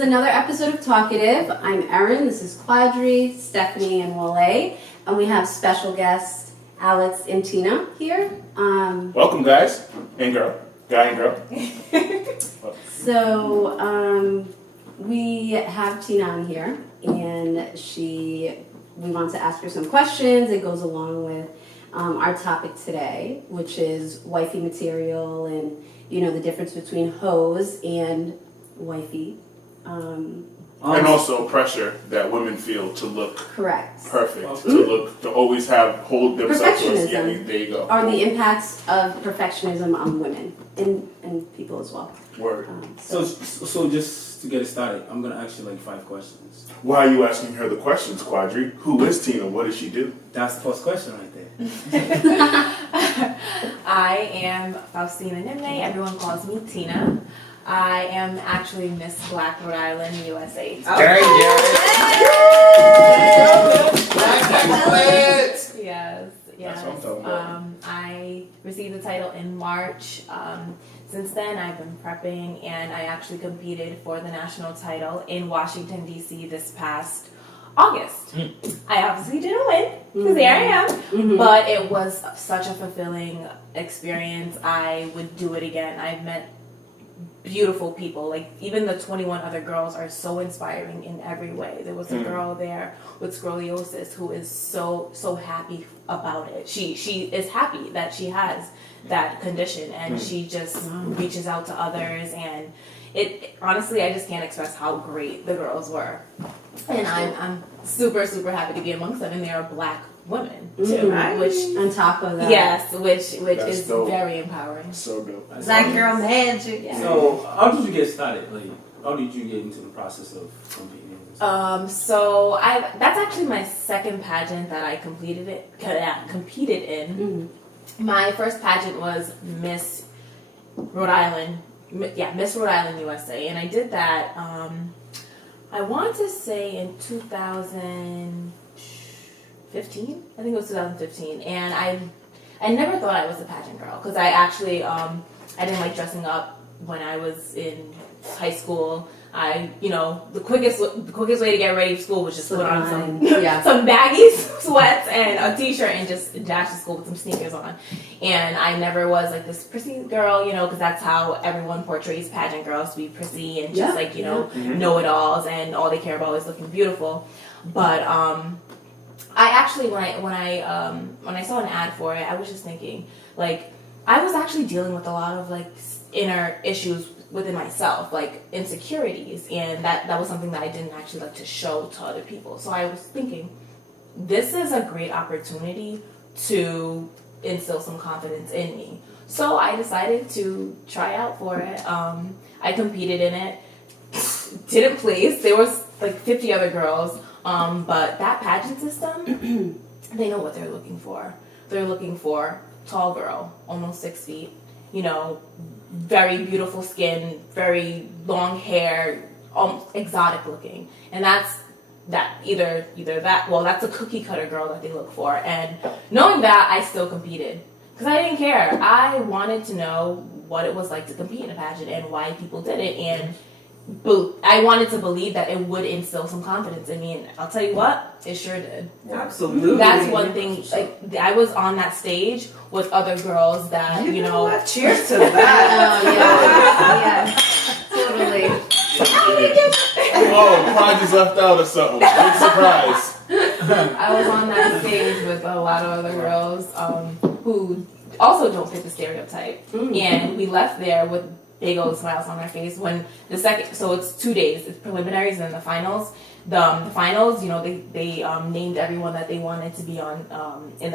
is another episode of Talkative. I'm Erin, this is Quadri, Stephanie, and Wale. And we have special guests Alex and Tina here. Welcome, guys and girl. Guy and girl. So, we have Tina on here, and we want to ask her some questions. It goes along with our topic today, which is wifey material and, the difference between hoes and wifey. And also pressure that women feel to look Correct. perfect, to always hold themselves. Perfectionism. Yeah, there you go. Are the impacts of perfectionism on women and people as well. Word. So just to get it started, I'm gonna ask you like 5 questions. Why are you asking her the questions, Quadri? Who is Tina? What does she do? That's the first question right there. I am Faustina Nimne. Everyone calls me Tina. I am actually Miss Black Rhode Island, USA. Very Yes. That's what I'm talking about. I received the title in March. Since then, I've been prepping, and I actually competed for the national title in Washington, D.C. this past August. I obviously didn't win, because there I am, but it was such a fulfilling experience. I would do it again. I've met beautiful people. Like, even the 21 other girls are so inspiring in every way. There was a girl there with scoliosis who is so happy about it. She is happy that she has that condition, and she just reaches out to others, and it honestly, I just can't express how great the girls were. And I'm super happy to be amongst them, and they are Black women too, which on top of that, yes, which That's is dope. very empowering. So dope. Black girl magic. Yeah. So how did you get started? Like, how did you get into the process of competing? So that's actually my second pageant that I competed in. My first pageant was Miss Rhode Island, Miss Rhode Island USA, and I did that. I want to say in 2015. I think it was 2015, and I never thought I was a pageant girl, because I actually I didn't like dressing up when I was in high school. The quickest way to get ready for school was just put on some baggy sweats and a t-shirt and just dash to school with some sneakers on. And I never was like this prissy girl, because that's how everyone portrays pageant girls, to be prissy and just know-it-alls, and all they care about is looking beautiful. But I actually, when I saw an ad for it, I was just thinking, like, I was actually dealing with a lot of like inner issues within myself, like insecurities, and that was something that I didn't actually like to show to other people. So I was thinking, this is a great opportunity to instill some confidence in me. So I decided to try out for it. I competed in it, didn't place. There was like 50 other girls, but that pageant system, they know what they're looking for. They're looking for tall girl, almost 6 feet, very beautiful skin, very long hair, exotic looking. And that's either that, well, that's a cookie cutter girl that they look for. And knowing that, I still competed, because I didn't care. I wanted to know what it was like to compete in a pageant and why people did it, and I wanted to believe that it would instill some confidence in me, and I'll tell you what, it sure did. Absolutely. That's one thing. Like, I was on that stage with other girls that Cheers to that. totally. Oh, Prodigy's left out or something. Big surprise. I was on that stage with a lot of other girls who also don't fit the stereotype, and we left there with big old smiles on our face. When the second, so it's 2 days, it's preliminaries and the finals. The finals, they named everyone that they wanted to be on in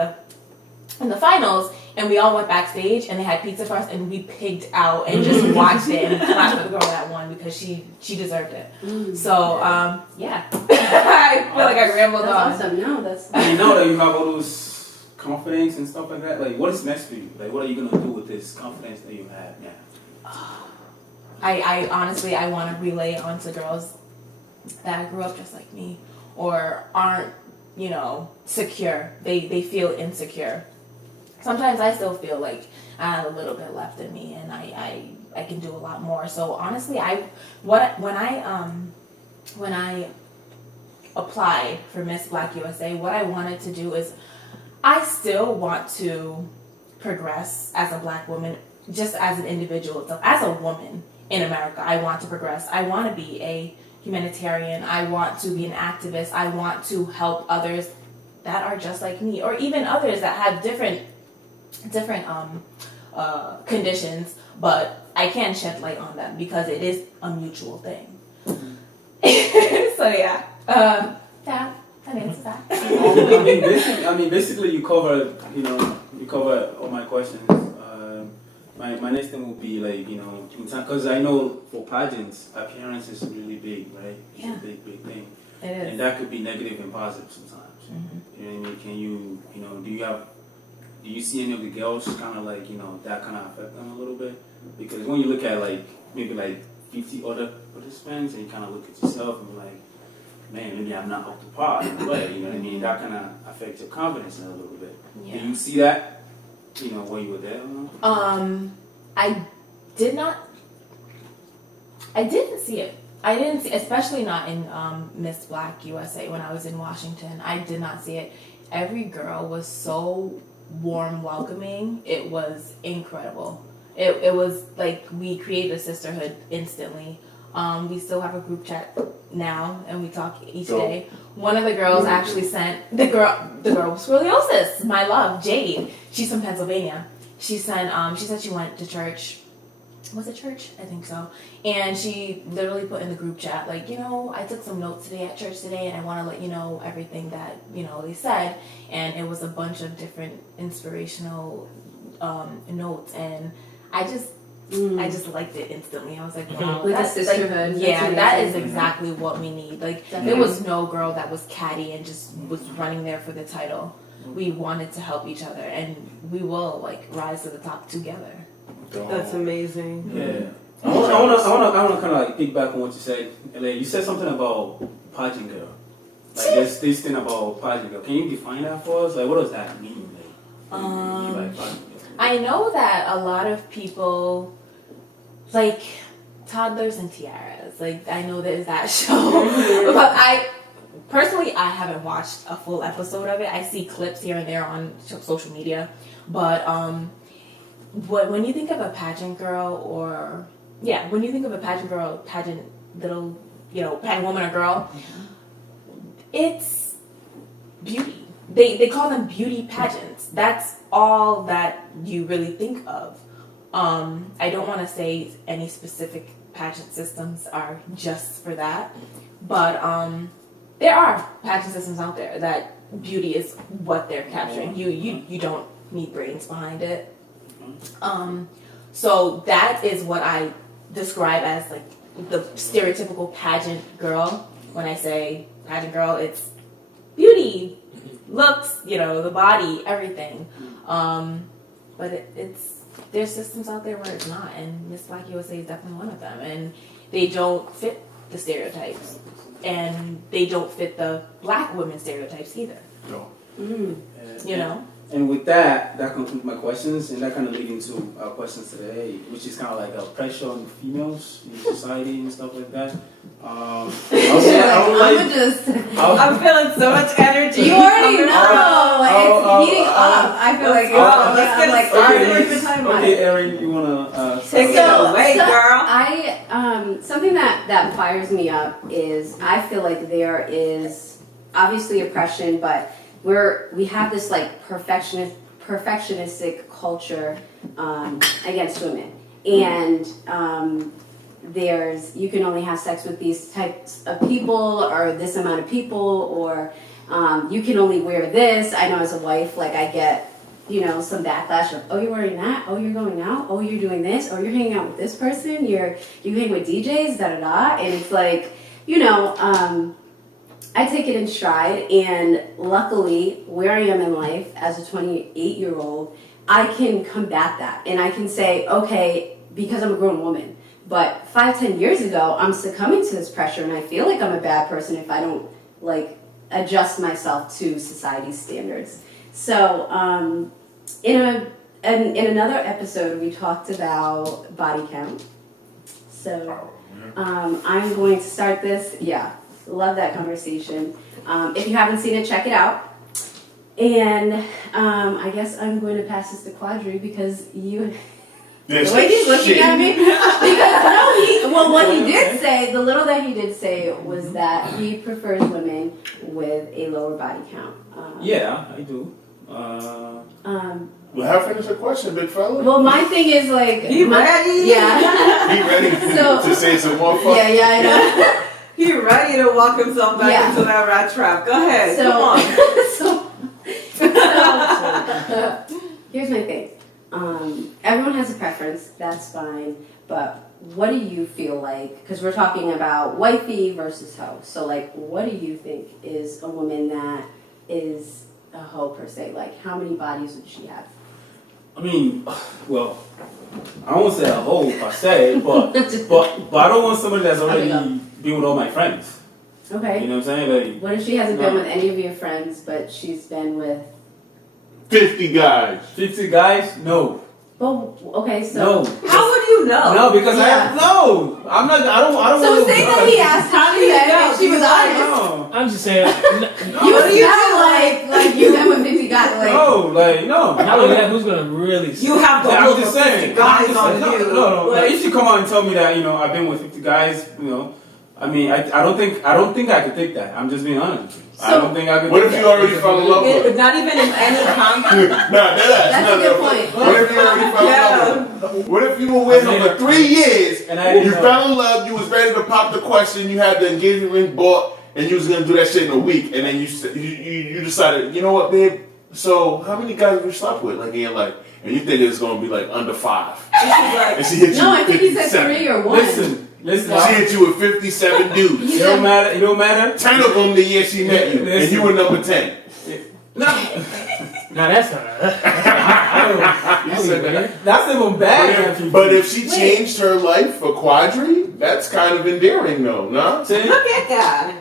the finals, and we all went backstage, and they had pizza for us, and we pigged out and just watched it and clapped for the girl that won, because she deserved it. So yeah, I feel like I rambled on. That's awesome. No, that's. And you know that you have all those confidence and stuff like that. Like, what is next for you? Like, what are you gonna do with this confidence that you have now? I honestly, I want to relay onto girls that grew up just like me, or aren't, secure. They feel insecure. sometimes I still feel like I have a little bit left in me, and I can do a lot more. So honestly, when I applied for Miss Black USA, what I wanted to do is I still want to progress as a Black woman, just as an individual. So as a woman in America, I want to progress. I want to be a humanitarian. I want to be an activist. I want to help others that are just like me, or even others that have different conditions, but I can shed light on them because it is a mutual thing. So yeah, that answers that. I mean, basically, you cover all my questions. My next thing would be like, because I know for pageants, appearance is really big, right? It's a big thing. It is. And that could be negative and positive sometimes. Mm-hmm. You know what I mean? Can you, do you see any of the girls kind of like, that kind of affect them a little bit? Because when you look at like, maybe like 50 other participants and you kind of look at yourself and be like, man, maybe I'm not up to par in a way, you know what I mean? That kind of affects your confidence in a little bit. Yeah. Do you see that, when you were there? I didn't see it. I didn't see, especially not in Miss Black USA when I was in Washington. I did not see it. Every girl was so warm, welcoming. It was incredible. It was like we created a sisterhood instantly. We still have a group chat now, and we talk each day. One of the girls actually sent the girl with scoliosis, my love, Jade. She's from Pennsylvania. She said she went to church. Was it church? I think so. And she literally put in the group chat, like, I took some notes today at church today, and I want to let you know everything that, they said. And it was a bunch of different inspirational notes. And I just liked it instantly. I was like, wow. Like a sisterhood. That is exactly what we need. Like, there was no girl that was catty and just was running there for the title. We wanted to help each other, and we will, like, rise to the top together. That's amazing. Yeah. I want to kind of like piggyback on what you said. Like, you said something about pageant girl. Like, there's this thing about pageant girl. Can you define that for us? Like, what does that mean? Like pageant girl? I know that a lot of people, like, Toddlers and Tiaras. Like, I know there's that show. But I haven't watched a full episode of it. I see clips here and there on social media. But, when you think of a pageant girl pageant little, pageant woman or girl, it's beauty. They call them beauty pageants. That's all that you really think of. I don't want to say any specific pageant systems are just for that, but there are pageant systems out there that beauty is what they're capturing. You don't need brains behind it. So that is what I describe as like the stereotypical pageant girl. When I say pageant girl, it's beauty, looks, the body, everything. But there's systems out there where it's not, and Miss Black USA is definitely one of them. And they don't fit the stereotypes, and they don't fit the Black women stereotypes either. No. And with that concludes my questions, and that kind of leads into our questions today, which is kind of like a pressure on females in society and stuff like that. I'm feeling so much energy. You already know. It's heating up. I feel like okay, Erin, you wanna take it away, girl? Something that fires me up is I feel like there is obviously oppression, but we have this like perfectionistic culture against women, and you can only have sex with these types of people or this amount of people, or you can only wear this. I know as a wife, like I get some backlash of, oh, you're wearing that, oh, you're going out, oh, you're doing this, oh, you're hanging out with this person, you hang with DJs, da da da, and it's like I take it in stride, and luckily, where I am in life as a 28-year-old, I can combat that, and I can say, okay, because I'm a grown woman, but 5-10 years ago, I'm succumbing to this pressure, and I feel like I'm a bad person if I don't, like, adjust myself to society's standards. So, in another episode, we talked about body count. So I'm going to start this. Yeah, love that conversation. If you haven't seen it, check it out. And I guess I'm going to pass this to Quadri because you. The way he's looking at me, because what he did say, the little that he did say was that he prefers women with a lower body count. Yeah, I do. Well, have finish the question, big fella. Well, my thing is like, He ready? Yeah. He ready to say some more fun. Yeah, I know. He ready to walk himself back into that rat trap. Go ahead. Come on. So here's my thing. Everyone has a preference, that's fine, but what do you feel like, because we're talking about wifey versus hoe, so like what do you think is a woman that is a hoe per se? Like how many bodies would she have? I mean, well, I won't say a hoe per se, but I don't want somebody that's already been with all my friends. Okay. You know what I'm saying? Like, what if she hasn't been with any of your friends, but she's been with 50 guys. 50 guys? No. Well, okay, so No. How would you know? No, because I'm not. I don't. So say that he asked how did he know if she was honest. No. I'm just saying. You sound like you've been with 50 guys. Like, No. Not only that, who's gonna really? You have to I'm look just for saying. 50 guys on you. No. Like, if you come out and tell me that I've been with 50 guys, I mean, I don't think I could take that. I'm just being honest with you. I don't think I could. What if you already fell in love with her? Not even in any context. that's a good point. What if you already fell in love with her? What if you were with her for 3 years, and you fell in love, you was ready to pop the question, you had the engagement ring bought, and you was gonna do that shit in a week, and then you decided, you know what, babe? So how many guys have you slept with, like in your life? And you think it's gonna be like under 5? And she hit you. No, I with think he said 57. 3 or 1. Listen, she hit you with 57 dudes. It don't matter. 10 of them the year she met you, and you were number 10. No. Now that's not. That's even bad. But if she changed her life for Quadri, that's kind of endearing, though, no? Look at that.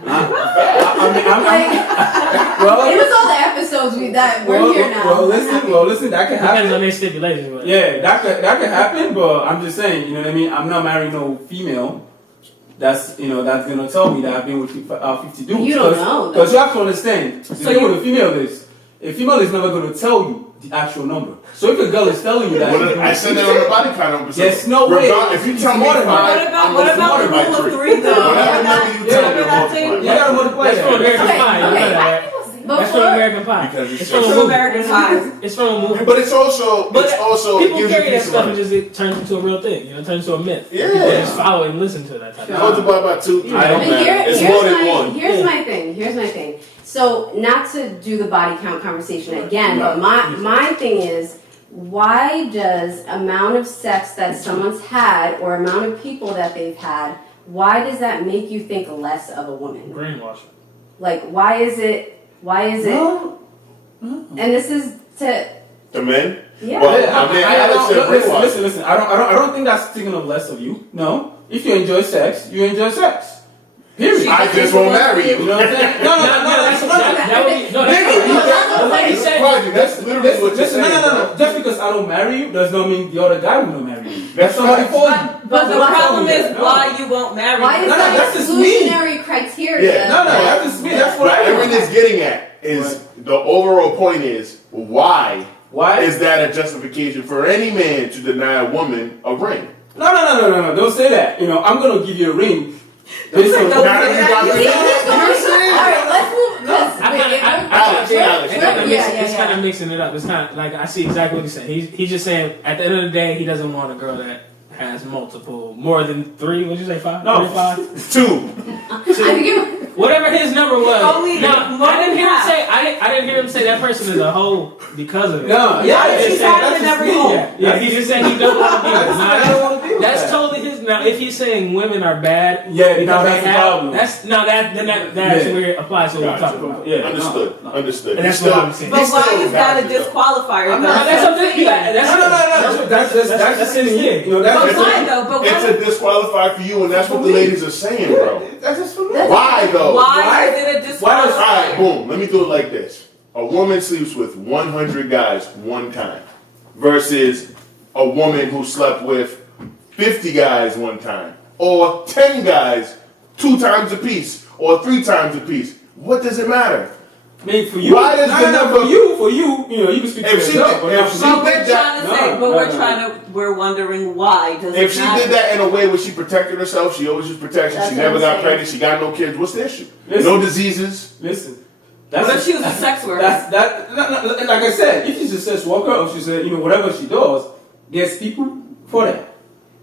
It was all the episodes that we're here now. Well, listen, that can happen. Depends on their stipulations. But. Yeah, that could happen, but I'm just saying, you know what I mean? I'm not marrying no female that's gonna tell me that I've been with 50 dudes. You don't know. Because you have to understand, the thing with a female is never gonna tell you the actual number. So if a girl is telling you that, I said that on the body count episode. Yes, no way. If you tell me 5, What about the rule of 3 though? Whatever number you tell me, you gotta multiply That's from American Pie. You know Okay. that. That's from American Pie. Because it's from from a movie. American Pie. It's from a movie. But it's also People gives carry you that peace of stuff and mind. it turns into a real thing. It turns into a myth. Yeah. People just follow and listen to that type of I was about 2, 3. I Don't don't matter. It's more than one. Here's my thing. So not to do the body count conversation again, but my thing is, why does amount of sex that someone's had or amount of people that they've had, why does that make you think less of a woman? brainwashing. Like, why is it? And this is to The men? yeah. Well, listen. I don't think that's thinking of less of you. No. If you enjoy sex, you enjoy sex. Period. I just won't marry you. You know what I'm saying? No. That's literally what you're saying. No. Just because I don't marry you does not mean the other guy will not marry you. That's somebody for you. But the problem is why you won't marry. Why is that that's just me. exclusionary criteria? Yeah. No, that's just me. That's what What Erin is getting at is the overall point is why is that a justification for any man to deny a woman a ring? No. Don't say that. I'm gonna give you a ring. Don't say Now that. you got the Alright, let's move. It's kind of mixing it up. It's kind of like I see exactly what he's saying. He's just saying at the end of the day, he doesn't want a girl that has more than 3. What'd you say? 5? No. 5? 2. Whatever his number was. Only I didn't hear him say. I didn't hear him say that person is a hoe because of it. No, She's had it in every home. Yeah, he just said he doesn't want to be with I don't want to be with That's that. totally his. Now, if he's saying women are bad, Yeah, because now they that's the have, problem. That's where it applies to what we're talking about. Yeah, Understood. And that's He's what still- I'm saying. But he's why still is that a valid, though. disqualifier? No, that's something. That's his thing. But why though? But It's a disqualifier for you, and that's what the ladies are saying, bro. That's just for me. Why though? why is it a All disqualifier? right, boom. Let me do it like this. a woman sleeps with 100 guys one time versus a woman who slept with 50 guys one time, or 10 guys 2 times a piece, or 3 times a piece. What does it matter? I mean, for you, Why does the number for you, you can speak for yourself. We're wondering why. Does if it she matter? did that in a way where she protected herself, she always used protection. That's She what never I'm got saying. pregnant. She got no kids. What's the issue? Listen. No diseases. Listen. What if she was a sex worker? Like I said, if she's a sex worker, or she's whatever she does, there's people for that.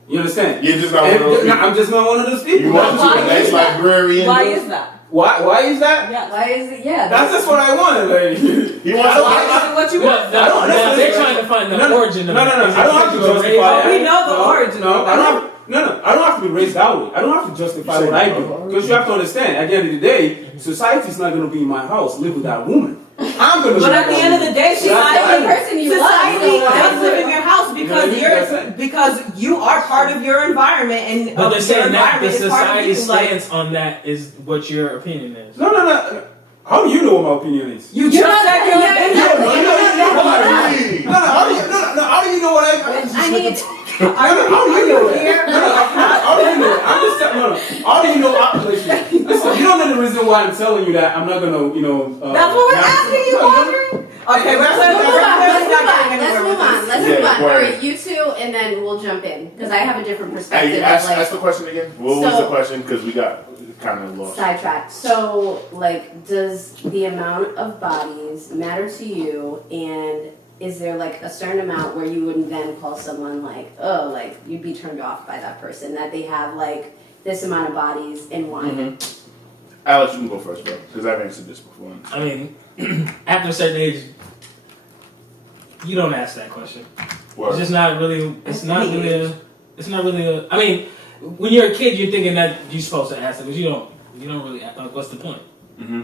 You understand? You're just not one of those people. I'm just not one of those people. You want to Why be a nice is that? librarian. Why is that? Why is that? Yeah. Why is it? Yeah. That's just what I wanted. Like, You want somebody? What you Well, want? now they're trying to find the origin of it. No. I don't have to justify Oh, it. we know the origin. No, I don't have to be raised that way. I don't have to justify what I do. Because you have to understand, at the end of the day, society's not going to be in my house, live with that woman. I'm going to But at the end of the day, She's not the person you love. society So does live in your house because you are part of your environment, and But they're your saying that the environment is part of society you. Like, stance on that is what your opinion is. No. How do you know what my opinion is? you just said your Hey. How do you know what I mean? I mean, How do you know that? How do you know that? I'm just telling. How do you know? Listen, you don't know the reason why I'm telling you that. I'm not gonna, That's what we're asking you, Audrey. Okay, let's move on. Let's move on. All word. right, you two, and then we'll jump in because I have a different perspective. Hey, of, ask the question again. What was So- the question? Because we got kind of lost. sidetracked. So, like, does the amount of bodies matter to you? And is there like a certain amount where you wouldn't then call someone like, oh, like you'd be turned off by that person that they have like this amount of bodies in one? Mm-hmm. Alex, you can go first, bro, because I've answered this before. I mean, after a certain age, you don't ask that question. Word. It's just not really. It's not really a. I mean, when you're a kid, you're thinking that you're supposed to ask it, but you don't really. Like, what's the point? Mm-hmm.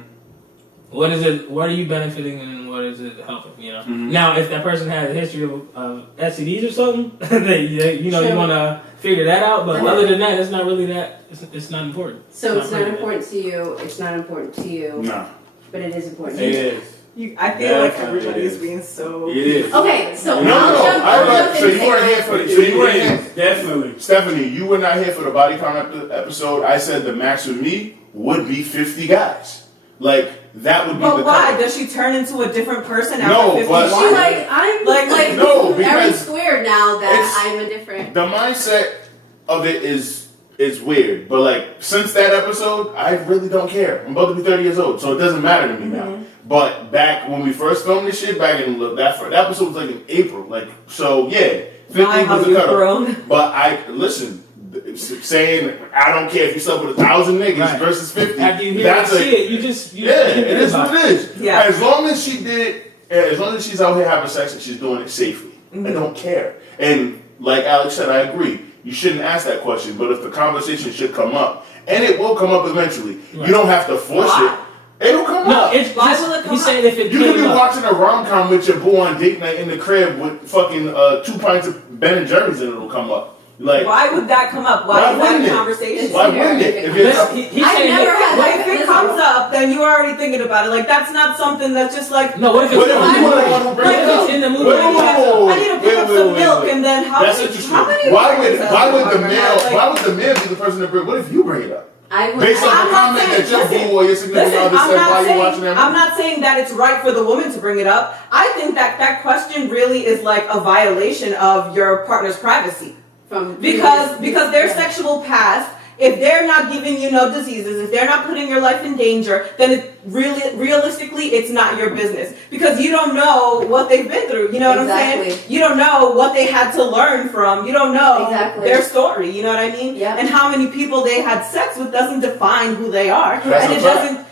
What is it? What are you benefiting and what is it helping? You know. Mm-hmm. Now, if that person has a history of STDs or something, then you want to figure that out. But other than that, it's not really that. It's not important. So it's not important to you. It's not important to you. No. But it is important. It to you. is. I feel like Definitely everybody it is is. being so. It is. Okay, so No. I'll jump So you in. weren't here for the. So you weren't here. Definitely. Stephanie, you were not here for the body count episode. I said the max for me would be 50 guys. Like that would be the. But why? cut. Does she turn into a different person after No, 51? but- She like I'm Like, no, very because squared now that it's- I'm a different. the mindset of it is weird. But like since that episode, I really don't care. I'm about to be 30 years old, so it doesn't matter to me now. But back when we first filmed this shit, back in that episode was like in April, like so yeah, 50 My, how was a you've cutoff. grown. But I listen, saying I don't care if you slept with 1,000 niggas Right. versus 50. After you hear that's and a, see it, you just yeah, you it is about what it is. Yeah. As long as she did, as long as she's out here having sex and she's doing it safely, I don't care. And like Alex said, I agree. You shouldn't ask that question, but if the conversation should come up, and it will come up eventually, Right. you don't have to force Why? it. It'll come No, up. it's Why just, will it come he's up? saying if it You could be came up. watching a rom-com with your boo on date night in the crib with fucking 2 pints of Ben and Jerry's and it'll come up. Like, Why would that come up? Why is that wouldn't a it? conversation? Why wouldn't it? If Listen, you're he's I've saying never that, had Like, if it comes up, then you're already thinking about it. Like, that's not something that's just like, No, what if it's What if in you the were the movie? one who What brings if it up? it's in the movie? Wait, wait, wait. I need to pick up some milk, and then how That's many interesting. pregnant Why would are the there? male? Like, Why would the male be the person to bring? What if you bring it up? I would. Based on I'm the not comment saying- that your listen, boo or your significant Listen, other I'm said while you watching not, that I'm movie. not saying that it's right for the woman to bring it up. I think that that question really is like a violation of your partner's privacy. from Because their sexual past, if they're not giving you no diseases, if they're not putting your life in danger, then it realistically, it's not your business. Because you don't know what they've been through. You know what I'm Exactly. saying? You don't know what they had to learn from. You don't know Exactly. their story. You know what I mean? Yeah. And how many people they had sex with doesn't define who they are. That's and a it fact. doesn't.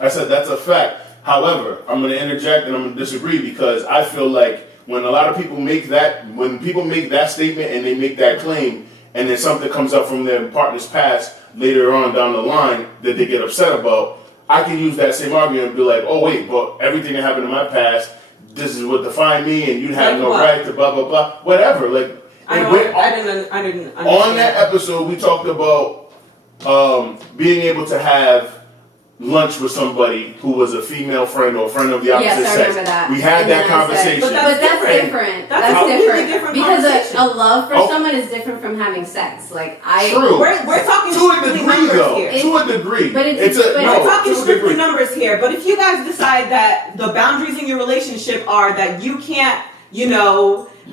I said that's a fact. However, I'm going to interject and I'm going to disagree because I feel like when a lot of people when people make that statement and they make that claim, and then something comes up from their partner's past later on down the line that they get upset about, I can use that same argument and be like, oh wait, but everything that happened in my past, this is what defined me, and you have Like no what? right to blah blah blah, whatever. Like, I and didn't understand. on that episode, we talked about being able to have lunch with somebody who was a female friend or a friend of the opposite Yes, I sex. remember that. We had And that then I said- conversation. But But that's different. That's That's a completely different. different Because conversation. a love for Oh. someone is different from having sex. Like True. We're talking To a strictly degree, numbers though. here. To a degree. But it's- it's a but- no. We're talking to a strictly degree. numbers here, but if you guys decide that the boundaries in your relationship are that you can't,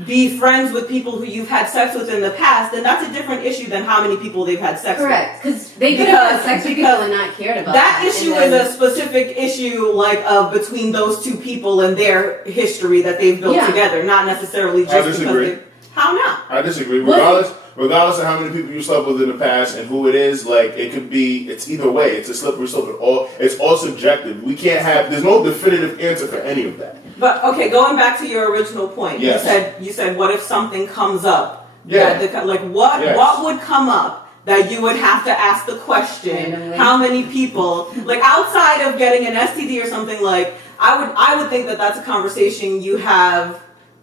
be friends with people who you've had sex with in the past, then that's a different issue than how many people they've had sex Correct. Because they could have had sex with people because and not cared about that that. issue And is a specific issue of between those two people and their history that they've built Yeah. together, not necessarily I just because disagree. how not? I disagree. What? Regardless of how many people you slept with in the past and who it is, it could be. It's either way. It's a slippery slope. It's all subjective. We can't have. There's no definitive answer for any of that. But okay, going back to your original point, Yes. you said what if something comes up? Yeah. What Yes. what would come up that you would have to ask the question? Randomly. How many people? Outside of getting an STD or something, I would think that that's a conversation you have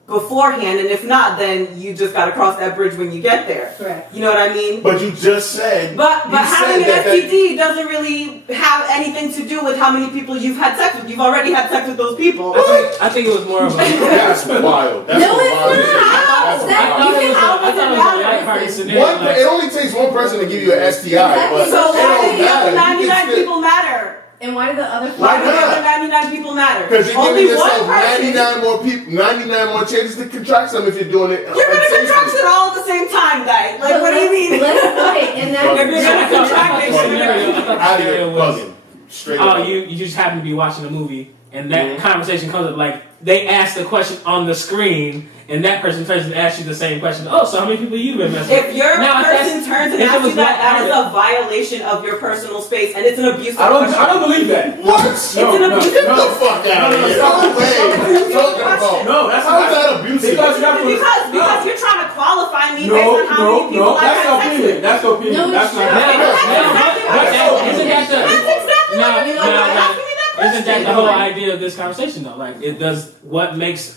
beforehand, and if not, then you just got to cross that bridge when you get there. Correct. You know what I mean? But you just said. But you having said an STD doesn't really have anything to do with how many people you've had sex with. You've already had sex with those people. I think it was more of a. That's wild. That's No, it's wild. not. That's That- wild. you can I thought it was a lighthearted scenario. It only takes one person to give you an STI, Exactly. but So it why don't do the other matter. You 99 can people matter? And why do the other Why Why do the not? other 99 people matter? Because you're Only giving one yourself person. 99 more people, 99 more chances to contract some if you're doing it. You're gonna contract it all at the same time, guys. But What do you mean? Let's wait, and Fuck. then If you're gonna contract it, you're gonna. Out of here, bugging. Straight Oh, up. you just happen to be watching a movie, and that Mhm. conversation comes up. They ask the question on the screen, and that person turns and asks you the same question. Oh, so how many people you been messing with? If your Now, if person that's- turns and if it asks was you that is lighthearted- a violation of your personal space, and it's an abusive I question. don't believe that. What? It's an abusive Get the fuck out of here. No way. What are you talking about? No, that's How is not. that abusive? Because you have to- because you're trying to qualify me based No, on how many people no, I've that's had the sex opinion. with. That's the opinion. No, That's shut not. up. Now, isn't that the? That's exactly Now, what you know. now, Asking me that question. Isn't that the whole idea of this conversation though? It does what makes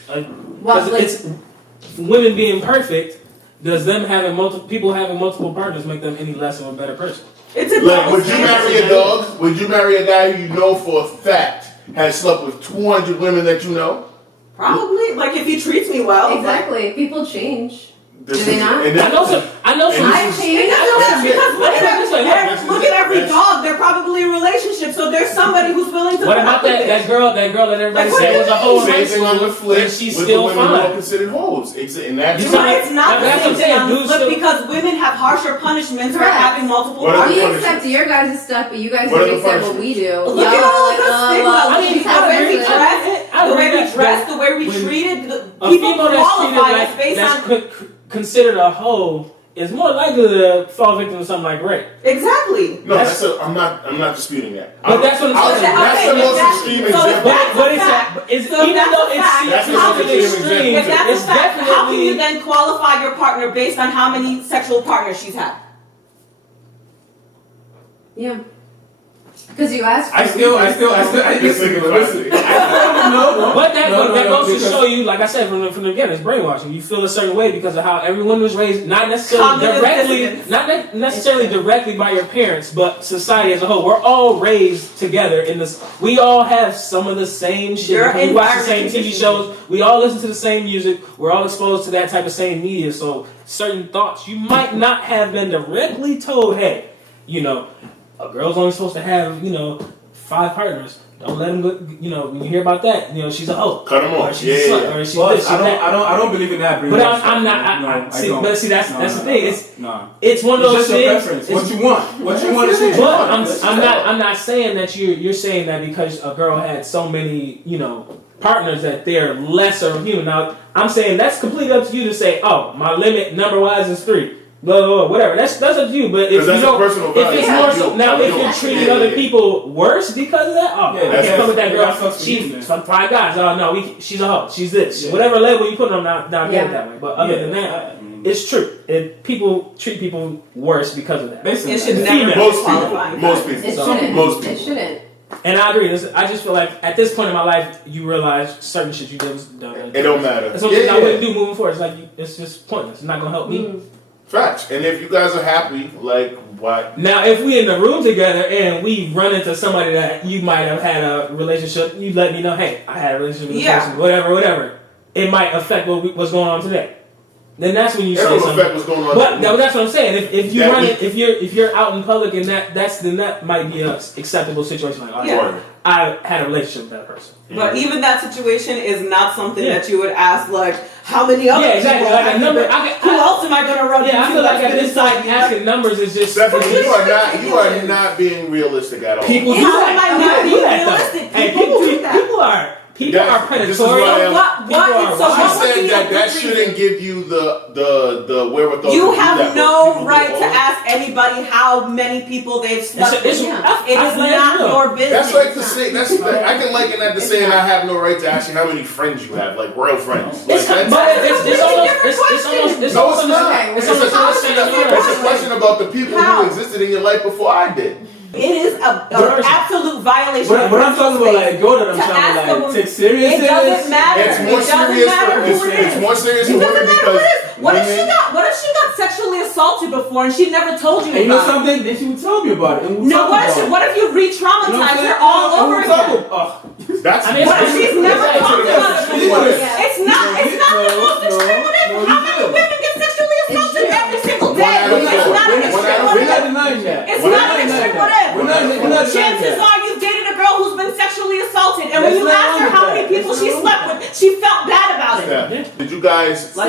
What, like- it's women being perfect. Does them having multiple partners make them any less of a better person? It's a Like, double would you standard. marry a dog? Would you marry a guy who you know for a fact has slept with 200 women that you know? Probably. If he treats me well. exactly, people change. This Do they is- not? and I know some. And I this is- changed. Because look at every That's- dog. They're probably in a relationship, so there's somebody who's willing to. What put about up with that it. girl that everybody Like, said was a hoe in high Same thing on the school, flip. and she's with still the women who are fine? considered hoes. And that's You No, said- it's not the That's same what I'm saying, thing, dudes but still- because women have harsher punishments for Correct. having multiple What are partners. We punishments? accept your guys' stuff, but you guys What are don't the accept what we do. Look at Y'all all are the like, stigma. well, I mean, she's The having way we sex. dress, I the way agree we dress, that the way we when treated, A people female that's treated qualify us based that's on considered a hoe is more likely to fall victim to something like rape. exactly. No, I'm not disputing that. But that's what I'm saying. That's the Okay, most exactly. extreme So example. that's But a it's fact. it's So even that's though a it's fact. That's the considered most extreme extreme, If that's it's a fact, how can definitely you then qualify your partner based on how many sexual partners she's had? Yeah. Because you asked. I still, listen. No. But that goes to because- show you, like I said from the beginning, it's brainwashing. You feel a certain way because of how everyone was raised, not necessarily Cognitive directly, dissonance. not necessarily directly by your parents, but society as a whole. We're all raised together in this. We all have some of the same shit. Your We watch the same environment TV conditions shows. We all listen to the same music. We're all exposed to that type of same media. So certain thoughts you might not have been directly told. Hey, a girl's only supposed to have 5 partners. Don't let them go. When you hear about that, she's a hoe. Cut 'em off. Or she's a slut. Or she's this. She's that. I don't believe in that. But I'm not. But see, that's the thing. It's one of It's those just your things. preference. What you want. What you want is what you But want. I'm not saying that you're saying that because a girl had so many partners that they're lesser human. Now I'm saying that's completely up to you to say, oh, my limit number wise is 3. Blah, blah, blah, whatever. That's up to you. But if Because that's you a personal if value. it's Yeah. more so, now if Yeah. you're treating Yeah. other people worse because of that, oh, Yeah, I that's- can't come with that girl. that sucks for you, She man. fucked 5 guys. Oh no, she's a hoe. She's this. Yeah. Whatever label you put on, now get Yeah. it that way. But other than that, it's true. People treat people worse because of that. Basically, It should The never female. be Most people. qualifying. Most people. It So, shouldn't. most It people. shouldn't. And I agree. I just feel like at this point in my life, you realize certain shit you did was dumb. It don't matter. That's what I wouldn't do moving forward. It's like it's just pointless. It's not gonna help me. Facts. And if you guys are happy, like, why? Now, if we in the room together and we run into somebody that you might have had a relationship, you let me know, hey, I had a relationship with this person, whatever. It might affect what's going on today. Then that's when you say something. Affect what's going on. But that's what I'm saying. If you run it, if you're out in public and that might be an acceptable situation. Like, I had a relationship with that person. But even that situation is not something that you would ask, like, how many other exactly. people? Like a number. Who else am I going to run into? I feel like at this point, asking numbers is just. Stephanie, you are not being realistic at all. People do How am I not being that. realistic? Hey, People do that. People are predatory. This is why What she said that shouldn't give you the wherewithal. You have no right to ask anybody how many people they've slept with. It is not your business. That's like to say. I can liken that to saying I have no right to ask you how many friends you have, like real friends. It's a question about the people who existed in your life before I did. It is an absolute violation. What I'm talking about, like, go to them, trying to like take serious. It doesn't matter. It's more serious. It's more serious for women because. What if she got sexually assaulted before and she never told you about it? You know something? Then she would tell me about it. No, what if you re-traumatize her all over again? What if she's never talked about it before? It's not the most discriminative. How many women get sexually assaulted every single day? It's not a We're not denying that. It's not an discriminative. Chances are you've dated a girl who's been sexually assaulted, and when you asked her how many people she slept with, she felt bad about it. Yeah. Did you guys? Wait.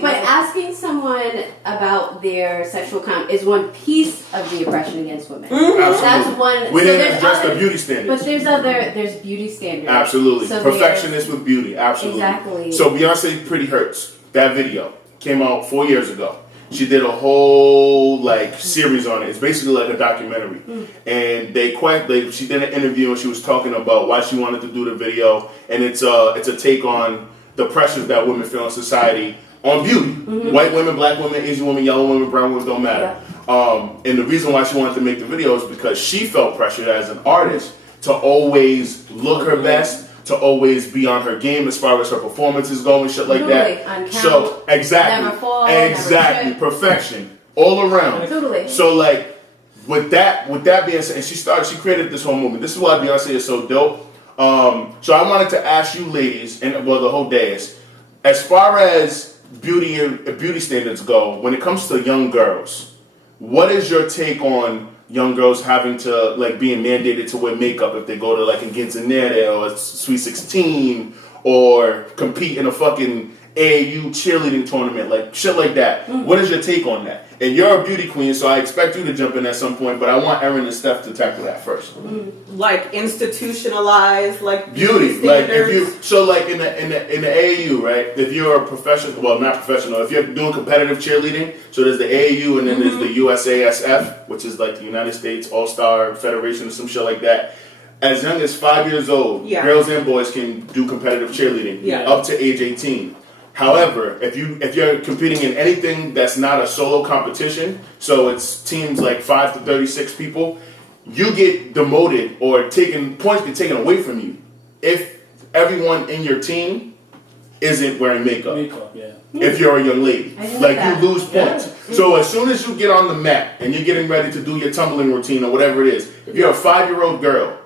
But asking someone about their sexual is one piece of the oppression against women. Absolutely. That's one. We didn't address the beauty standards. But there's beauty standards. Absolutely. So Perfectionist with beauty. Absolutely. Exactly. So Beyonce Pretty Hurts, that video came out 4 years ago. She did a whole series on it. It's basically like a documentary. And she did an interview and she was talking about why she wanted to do the video. And it's a take on the pressures that women feel in society on beauty. White women, black women, Asian women, yellow women, brown women, don't matter. And the reason why she wanted to make the video is because she felt pressured as an artist to always look her best, to always be on her game as far as her performances go and shit like that. On count, so exactly, never fall, exactly, never perfection all around. Totally. So with that being said, and she created this whole movement. This is why Beyonce is so dope. So I wanted to ask you ladies, and the whole dais, as far as beauty standards go, when it comes to young girls, what is your take on young girls having to being mandated to wear makeup if they go to a quinceañera or a Sweet 16 or compete in a fucking AAU cheerleading tournament, shit like that? What is your take on that? And you're a beauty queen, so I expect you to jump in at some point, but I want Erin and Steph to tackle that first. Institutionalized, beauty, standards. in the AAU, right? If you're a professional, well, not professional, if you're doing competitive cheerleading, so there's the AAU and then there's the USASF, which is the United States All-Star Federation or some shit like that. As young as 5 years old, girls and boys can do competitive cheerleading up to age 18. However, if you're competing in anything that's not a solo competition, so it's teams 5 to 36 people, you get demoted or points get taken away from you if everyone in your team isn't wearing makeup. If you're a young lady, you lose points. So as soon as you get on the mat and you're getting ready to do your tumbling routine or whatever it is, if you're a 5-year-old girl,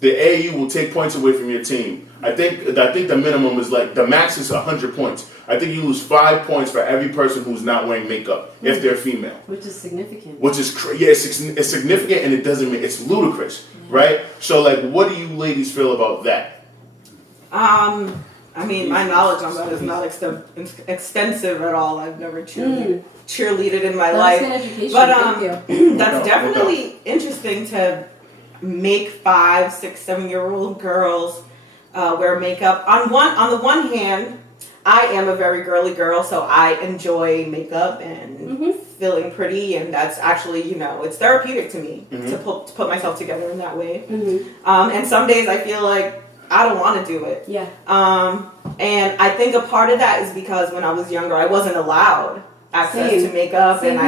the AAU will take points away from your team. I think the minimum is the max is 100 points. I think you lose 5 points for every person who's not wearing makeup if they're female. Which is significant. Which is it's significant and it's ludicrous, right? So what do you ladies feel about that? I mean, my knowledge on that is not extensive at all. I've never cheerleaded in my life, but that's definitely interesting to make 5, 6, 7-year-old girls wear makeup. On the one hand, I am a very girly girl, so I enjoy makeup and feeling pretty, and that's actually, it's therapeutic to me to put myself together in that way. And some days I feel like I don't want to do it. Yeah. And I think a part of that is because when I was younger, I wasn't allowed access to makeup, and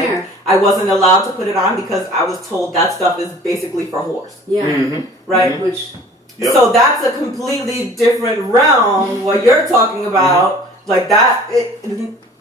I wasn't allowed to put it on because I was told that stuff is basically for whores. Yeah. Right? Which. Yep. So that's a completely different realm. What you're talking about, like that.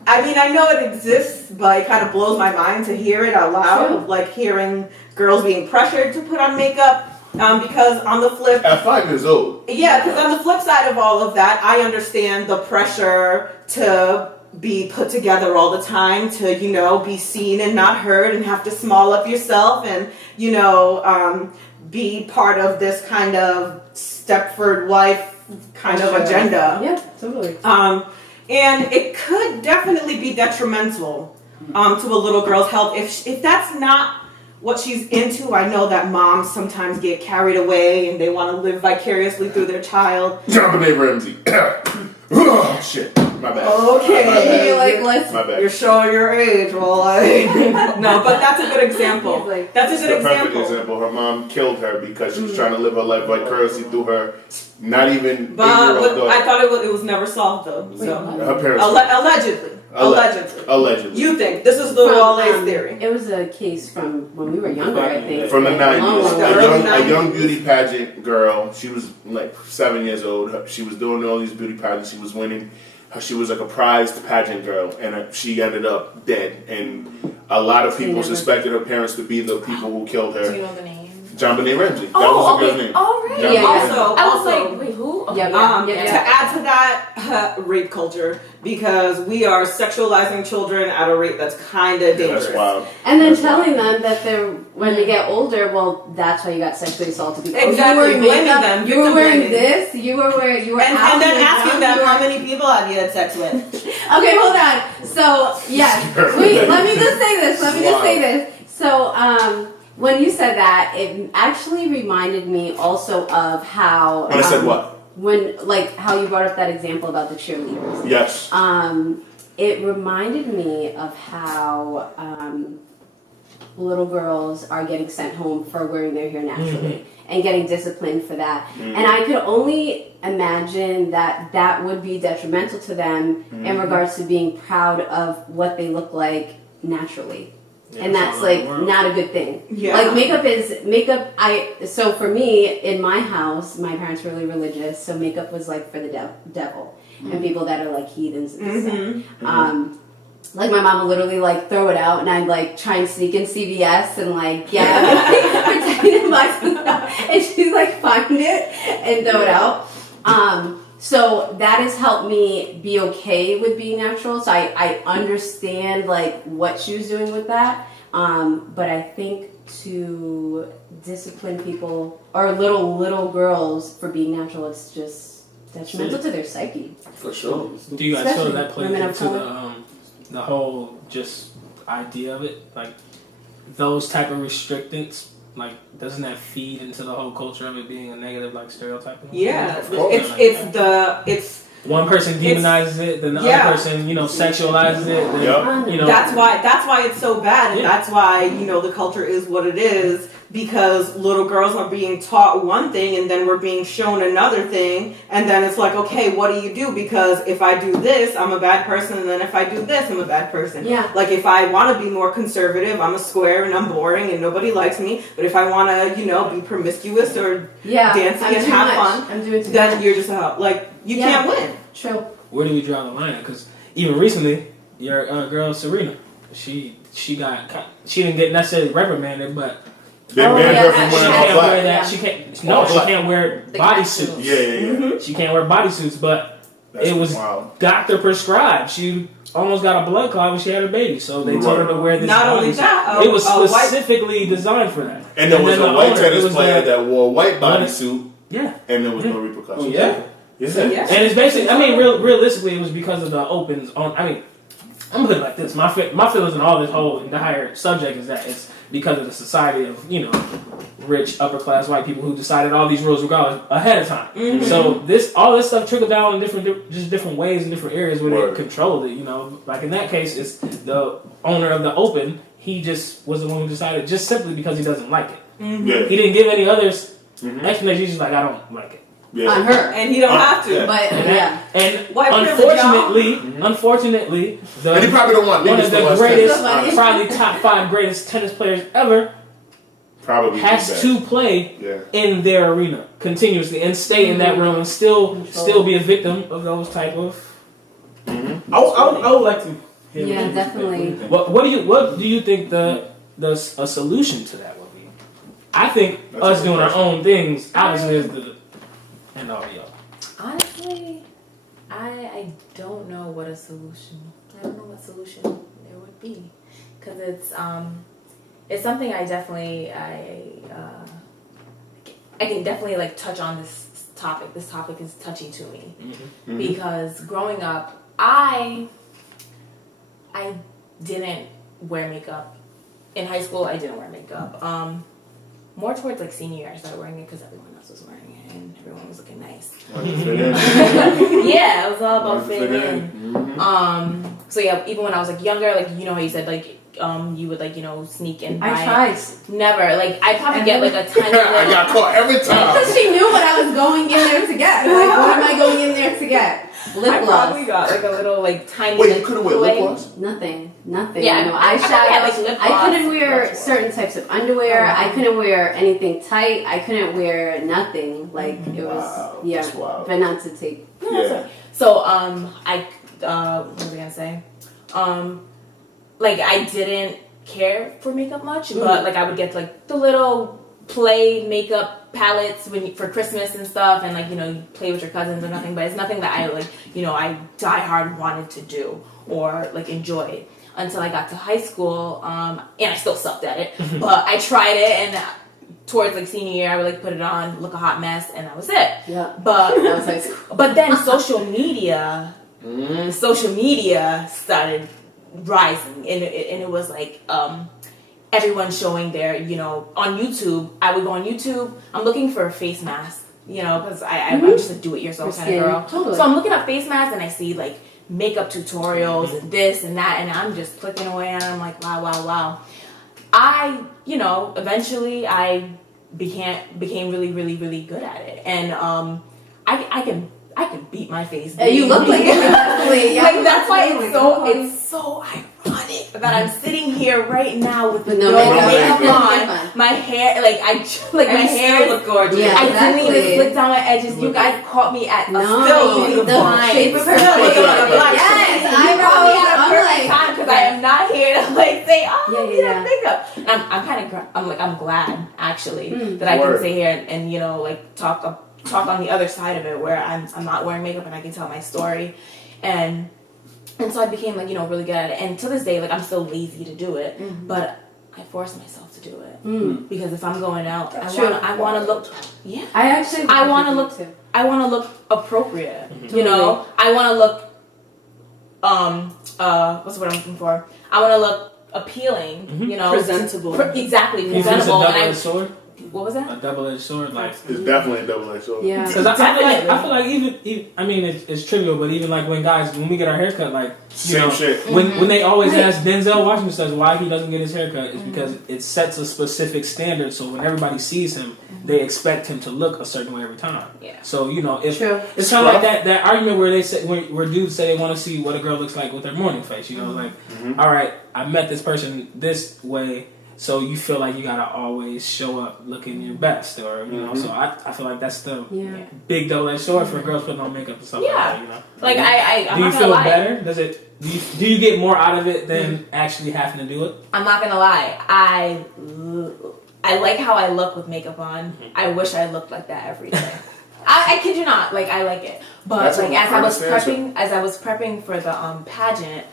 I mean, I know it exists, but it kind of blows my mind to hear it out loud. True. Like hearing girls being pressured to put on makeup. Because on the flip, At 5 years old. yeah, because on the flip side of all of that, I understand the pressure to be put together all the time, to, you know, be seen and not heard, and have to small up yourself, and, you know, be part of this kind of Stepford wife kind of agenda. Yeah, totally. And it could definitely be detrimental to a little girl's health if that's not what she's into. I know that moms sometimes get carried away and they want to live vicariously through their child. John Ramsey. Oh, shit. My bad. Okay. You're like, let's. My bad. You're showing your age. Well, no, but that's a good example. He's like, That's a It's good the perfect example. example. Her mom killed her because she was trying to live her life vicariously through her not even 8-year-old But daughter. I thought it was never solved though. So Her parents. allegedly. Allegedly. You think this is the Wallace theory? It was a case from when we were younger, I think. From the Like, 90s. long The early 90s. A young beauty pageant girl. She was like 7 years old. She was doing all these beauty pageants. She was winning. She was like a prized pageant girl, and she ended up dead. And a lot of people suspected her parents to be the people who killed Do you her. know the name? John Benet Ramsey. That Oh, was the girl's okay. name. Oh, right. John Yeah, Benet yeah. Ramsey. Also, I was like, wait, who? Okay. Yeah, To add to that, rape culture, because we are sexualizing children at a rate that's kind of dangerous. That's wild. And then That's telling wild. them that they're when they get older, well, that's why you got sexually assaulted. Because Exactly, you were wearing blaming makeup, them, you were victim wearing blaming. this, you were out And then you were asking drunk, them you were- how many people have you had sex with. Okay, hold on. So yes, wait. Let me just say this. Let me just say this. So when you said that, it actually reminded me also of how. When I said what? When like how you brought up that example about the cheerleaders. Yes. It reminded me of how little girls are getting sent home for wearing their hair naturally and getting disciplined for that. And I could only imagine that that would be detrimental to them in regards to being proud of what they look like naturally. Yeah, And that's all over like the world. not a good thing. Yeah. Like makeup. So for me in my house, my parents were really religious, so makeup was like for the devil and people that are like heathens and stuff. Like my mom would literally like throw it out, and I'd like try and sneak in CVS and like pretend to buy some stuff, and she'd like find it and throw it out. So that has helped me be okay with being natural. So I understand like what she was doing with that. But I think to discipline people or little girls for being natural, it's just detrimental to their psyche. For sure. Do you guys feel Especially that plays women of into color. the whole just idea of it? Like those type of restrictants, like doesn't that feed into the whole culture of it being a negative like stereotyping? Yeah, Of course. it's One person demonizes it, then the other person, sexualizes it. Then, Yep. that's why it's so bad, and that's why the culture is what it is, because little girls are being taught one thing and then we're being shown another thing, and then it's like, okay, what do you do? Because if I do this, I'm a bad person, and then if I do this, I'm a bad person. Yeah. Like if I want to be more conservative, I'm a square and I'm boring and nobody likes me. But if I want to, be promiscuous or dancing I'm and too have much. fun, I'm doing too then much. you're just like you can't win. True. Where do we draw the line? Because even recently, your girl Serena, she didn't get necessarily reprimanded, but They banned her from she wearing all can't wear black. that. Yeah. She can't. All She black. can't wear The bodysuits. Yeah, yeah, yeah. She can't wear bodysuits, but That's it was wild. doctor prescribed. She almost got a blood clot when she had a baby, so they told her to wear this. Not only bodysuit. that, it was a white- specifically designed for that. And there was then a the white owner, it tennis was player the- that wore a white bodysuit, Yeah, and there was no repercussions. Oh, yeah. Yeah. and it's basically. I mean, realistically, it was because of the opens on. I mean, I'm gonna put it like this: my feelings on all this whole entire subject is that it's because of the society of rich upper class white people who decided all these rules regardless ahead of time. So all this stuff trickled down in different ways in different areas where Word. they controlled it. Like in that case, it's the owner of the Open. He just was the one who decided just simply because he doesn't like it. Yeah. He didn't give any others Mhm. explanation. He's just like, I don't like it. Yeah. On her. And you don't have to. Yeah. But And, yeah. and White privilege, unfortunately, And he probably don't want one niggas of to the watch greatest, tennis, honestly. probably top 5 greatest tennis players ever, Probably has do that. to play Yeah. in their arena continuously and stay in that room and still be a victim of those type of. I would like to hear Yeah, what you think. definitely. What do you think a solution to that would be? I think That's us a good doing our question. own things obviously is the end all be all. Honestly, I don't know what a solution. I don't know what solution there would be, because it's something I definitely I can definitely like touch on this topic. This topic is touchy to me because growing up, I didn't wear makeup. In high school, I didn't wear makeup. More towards like senior year, I started wearing it because everyone else was wearing it and everyone was looking nice. Wanted to fit in. Yeah, it was all about Wanted to fitting fit in. Mhm. So yeah, even when I was like younger, like you know how you said like you would like sneak and buy I tried. Never like I probably get like a tiny I little. got caught every time. Because she knew what I was going in there to get. Like, what am I going in there to get? Lip I gloss. probably got like a little like tiny. Wait, you like, couldn't wear lip play. gloss? Nothing. Yeah, no I probably had, like, lip I gloss. couldn't wear That's certain types of underwear. Oh, wow. I couldn't wear anything tight. I couldn't wear nothing. Like it was, Wow, yeah. that's wild. But not to take. No, that's Yeah. fine. So what was I gonna say? Like I didn't care for makeup much, but like I would get like the little play makeup palettes for Christmas and stuff, and like you play with your cousins or nothing. But it's nothing that I like I die hard wanted to do or like enjoy until I got to high school. And I still sucked at it, but I tried it and. Towards like senior year, I would like put it on, look a hot mess, and that was it. Yeah. But That was high school. but then social media started rising, and it was like everyone showing their on YouTube. I would go on YouTube. I'm looking for a face mask, because I'm just a do-it-yourself For kind of girl. skin. Totally. So I'm looking up face masks, and I see like makeup tutorials and this and that, and I'm just clicking away, and I'm like, wow. I eventually I became really really really good at it, and I can beat my face. Yeah, you look like it. Definitely. Yeah. Like that's why it's so ironic that I'm sitting here right now with no makeup on. My hair, my hair look gorgeous. Yeah, I didn't exactly. even slick down my edges. You guys caught me at No, still using the fine. shape of her Still face. looking like a black Yes, person. I You caught me know. at a I'm perfect like- time because I am not here to say, oh, Yeah. makeup. And I'm glad actually that I can Word. sit here and talk on the other side of it where I'm not wearing makeup and I can tell my story, and so I became really good at it. And to this day, I'm still lazy to do it, but I force myself to do it because if I'm going out, I want to look. Yeah, I want to look. Too. I want to look appropriate. I want to look. What's the word I'm looking for? I want to look appealing. Presentable. Exactly, You think it's a presentable. And double-edged sword? what was that? A double-edged sword, like. It's definitely a double-edged sword. Yeah. Because I feel like even I mean it's trivial, but even like when we get our haircut, like Same shit. when they always ask Denzel Washington says why he doesn't get his haircut, it's because it sets a specific standard. So when everybody sees him, they expect him to look a certain way every time. Yeah. So if True. it's kind of like that argument where they say where dudes say they want to see what a girl looks like with their morning face. All right, I met this person this way. So you feel like you gotta always show up looking your best, or So I feel like that's the big double-edged sword for girls putting on makeup and stuff like that. Like I'm Do you not feel gonna lie. better? Does it? Do you get more out of it than actually having to do it? I'm not gonna lie. I like how I look with makeup on. I wish I looked like that every day. I kid you not. I like it. But That's as a I was prepping for the pageant,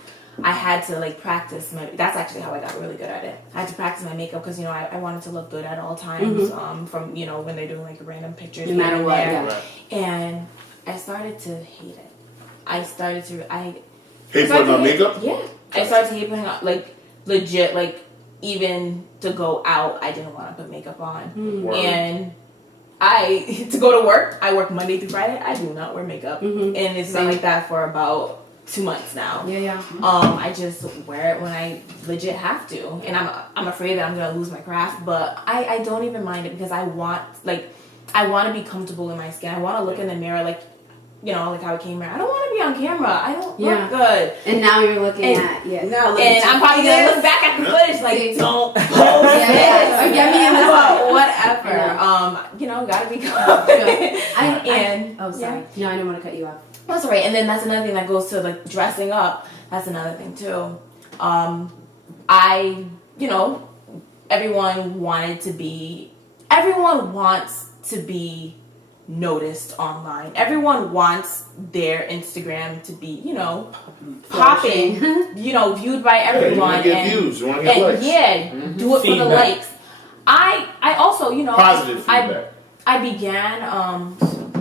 I had to practice that's actually how I got really good at it. I had to practice my makeup because I wanted to look good at all times. From when they're doing random pictures, No matter what. there. Yeah. Right. And I started to hate it. Hate putting on makeup? Yeah, I started to hate putting on legit even to go out. I didn't want to put makeup on, Word. and to go to work. I work Monday through Friday. I do not wear makeup, and it's been like that for about 2 months now. Yeah. I just wear it when I legit have to, and I'm afraid that I'm gonna lose my craft, but I don't even mind it because I want to be comfortable in my skin. I want to look in the mirror how it came here. I don't want to be on camera. I don't look good. And now you're looking at And I'm probably gonna look back at the footage don't post this. Or get me in the whatever. Gotta be confident. Oh, sorry. No, I don't want to cut you off. That's right. And then that's another thing that goes to like dressing up. That's another thing too. Everyone wants to be noticed online. Everyone wants their Instagram to be, popping, viewed by everyone. You want to get views. You want to get likes. Yeah, do it for the likes. I also, positive feedback. I began,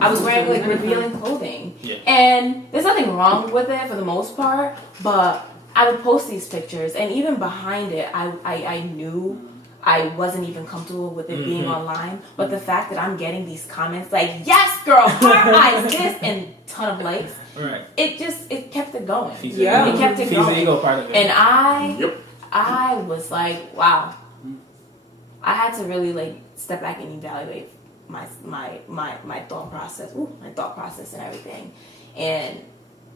I was wearing like revealing clothing. Yeah. And there's nothing wrong with it for the most part, but I would post these pictures, and even behind it, I knew I wasn't even comfortable with it being online. But the fact that I'm getting these comments like, yes, girl, heart eyes, this, and ton of likes, Right. it kept it going. Yeah. It kept it Feeds going. the ego part of it. And I was like, wow. I had to really like step back and evaluate my thought process, and everything,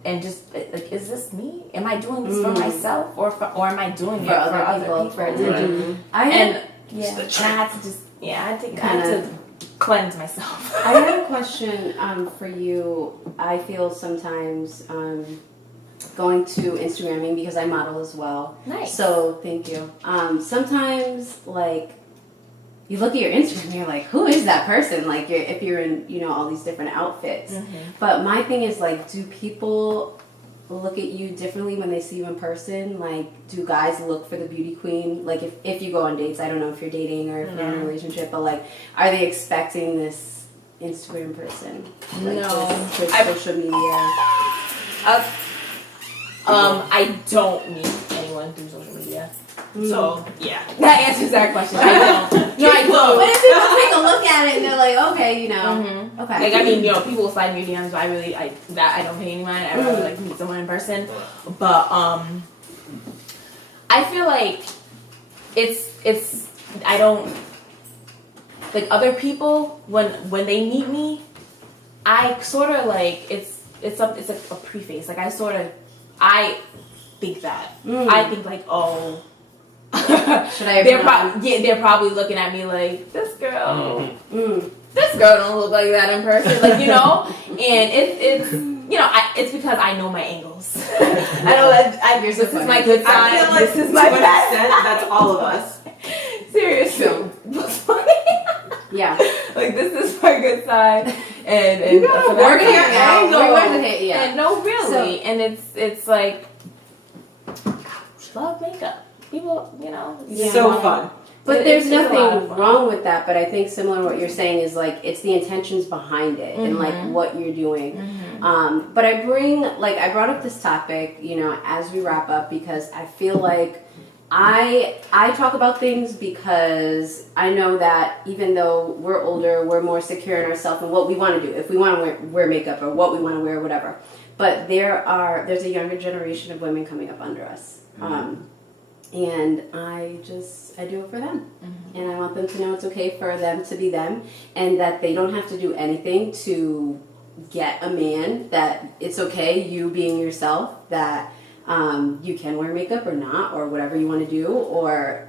and just like, is this me? Am I doing this for myself, or am I doing it for other people? For attention. I had to cleanse myself. I had a question for you. I feel sometimes going to Instagramming because I model as well. Nice. So thank you. Sometimes like you look at your Instagram and you're like, who is that person? Like if you're in all these different outfits. But my thing is like, do people look at you differently when they see you in person? Like, do guys look for the beauty queen? Like if you go on dates, I don't know if you're dating or if you're in a relationship, but like, are they expecting this Instagram person? Like this social media. I don't meet anyone through social media. So yeah, that answers that question. I don't. No, I don't. But if people take a look at it and they're like, okay, okay. Like, I mean, people will slide me DMs, but I don't pay any mind. I rather like meet someone in person. But I feel like it's I don't like other people when they meet me. I sort of like it's like a preface. Like I think that I think like, oh. Should I? They're probably looking at me like, this girl don't look like that in person, like and it's it's because I know my angles. I know that this is my good side. I feel like this is my bad. that's all of us. Seriously, Yeah. like this is my good side, and you gotta work your angle. And no, really, and it's like love makeup. People, So fun. But there's nothing wrong with that. But I think similar to what you're saying is like it's the intentions behind it and like what you're doing. But I brought up this topic, as we wrap up because I feel like I talk about things because I know that even though we're older, we're more secure in ourselves and what we want to do. If we want to wear makeup or what we want to wear, whatever. But there's a younger generation of women coming up under us. And I do it for them. And I want them to know it's okay for them to be them and that they don't have to do anything to get a man, that it's okay you being yourself, that you can wear makeup or not, or whatever you want to do, or,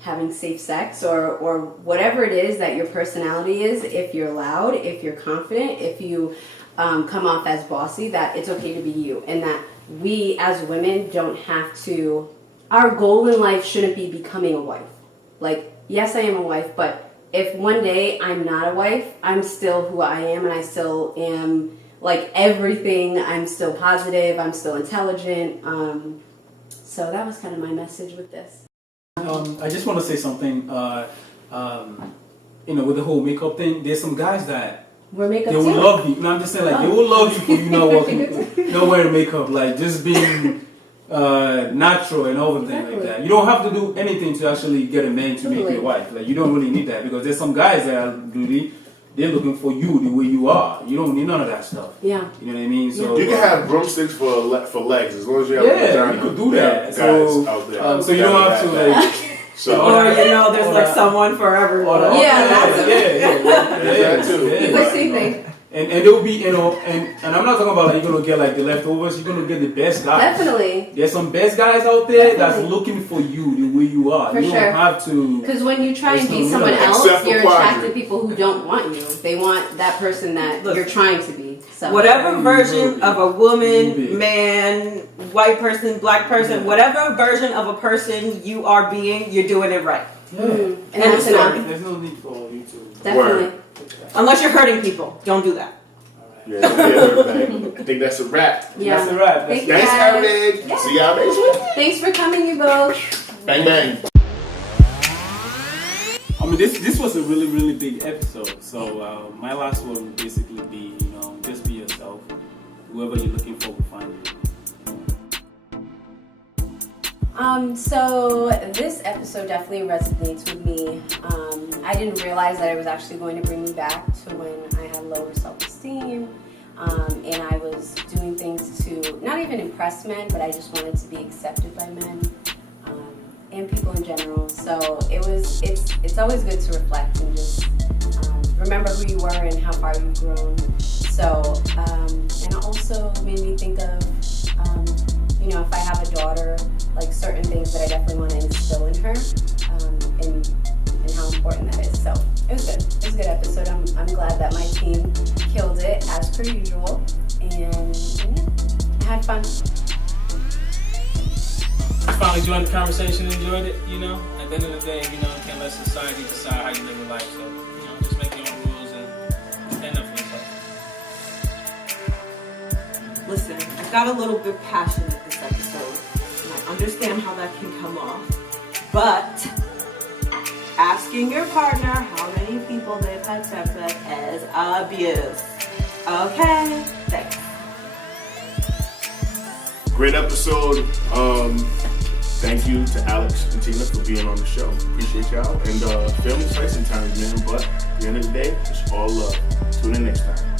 having safe sex or whatever it is that your personality is. If you're loud, if you're confident, if you come off as bossy, that it's okay to be you. And that we as women don't have to... Our goal in life shouldn't be becoming a wife. Like, yes, I am a wife, but if one day I'm not a wife, I'm still who I am, and I still am, like, everything. I'm still positive. I'm still intelligent. So that was kind of my message with this. I just want to say something. With the whole makeup thing, there's some guys that Wear makeup they will love you. No, I'm just saying, like, they will love you for you not wearing makeup, like, just being... natural and everything like that. You don't have to do anything to actually get a man to make your wife. Like, you don't really need that because there's some guys that are really, they're looking for you the way you are. You don't need none of that stuff. Yeah. You know what I mean? So you can have broomsticks for legs as long as you have a vagina. You could do that. Guys So, out there. so you don't have to like. Or there's like someone for everyone. That's that too. It's like same thing. And there will be, and I'm not talking about like you're gonna get like the leftovers. You're gonna get the best guys. Definitely. There's some best guys out there that's looking for you the way you are. For you sure. don't have to. Because when you try and be someone else, you're attracted to people who don't want you. They want that person that you're trying to be. Exactly. So Whatever version of a woman, Maybe. man, white person, black person, whatever version of a person you are being, you're doing it right. And that's enough. There's no need for you to. Definitely. Unless you're hurting people, don't do that. Yeah, everything. I think that's a wrap. Yeah. That's a wrap. Thank you Thanks, guys. Eric. Yeah. See y'all next week. Thanks for coming, you both. Bang, bang. I mean, this was a really, really big episode. So my last one would basically be, just be yourself. Whoever you're looking for will find you. So this episode definitely resonates with me. I didn't realize that it was actually going to bring me back to when I had lower self-esteem, and I was doing things to not even impress men, but I just wanted to be accepted by men and people in general. So it's always good to reflect and just remember who you were and how far you've grown. So and it also made me think of if I have a daughter, like certain things that I definitely want to instill in her, and how important that is. So it was good. It was a good episode. I'm glad that my team killed it as per usual, and yeah, I had fun. Finally joined the conversation, enjoyed it, At the end of the day, you can't let society decide how you live your life. So, just make your own rules and stand up for yourself. Listen, I got a little bit passionate this episode, and I understand how that can come off, but asking your partner how many people they've had sex with is abuse. Okay? Thanks. Great episode. Thank you to Alex and Tina for being on the show. Appreciate y'all. And family fights sometimes, man. But at the end of the day, it's all love. Tune in next time.